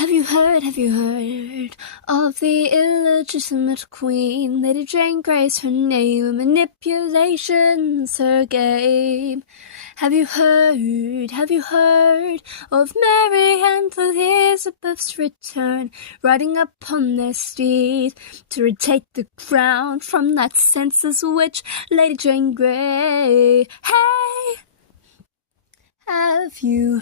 have you heard of the illegitimate queen? Lady Jane Grey's her name, manipulation's her game. Have you heard of Mary and Elizabeth's return, riding upon their steed to retake the crown from that senseless witch, Lady Jane Grey? Hey! Have you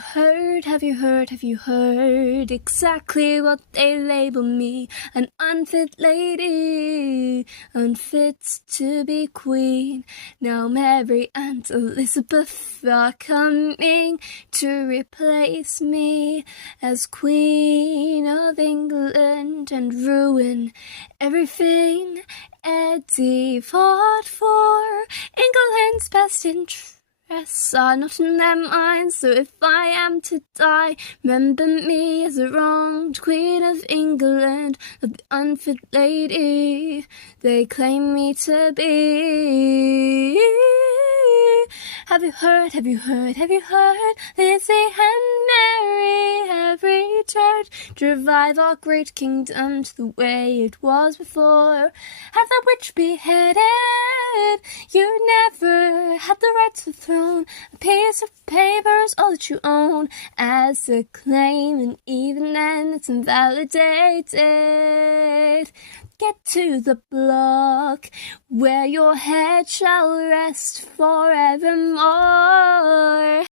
heard exactly what they label me? An unfit lady, unfit to be queen. Now Mary and Elizabeth are coming to replace me as Queen of England and ruin everything Eddie fought for. England's best interests are not in their minds, so if I am to die, remember me as the wronged Queen of England, of the unfit lady they claim me to be. Have you heard, Lizzie and Mary have returned to revive our great kingdom to the way it was before. Have the witch beheaded, you never had the right to the throne. A piece of paper is all that you own as a claim, and even then it's invalidated. Get to the block where your head shall rest forevermore.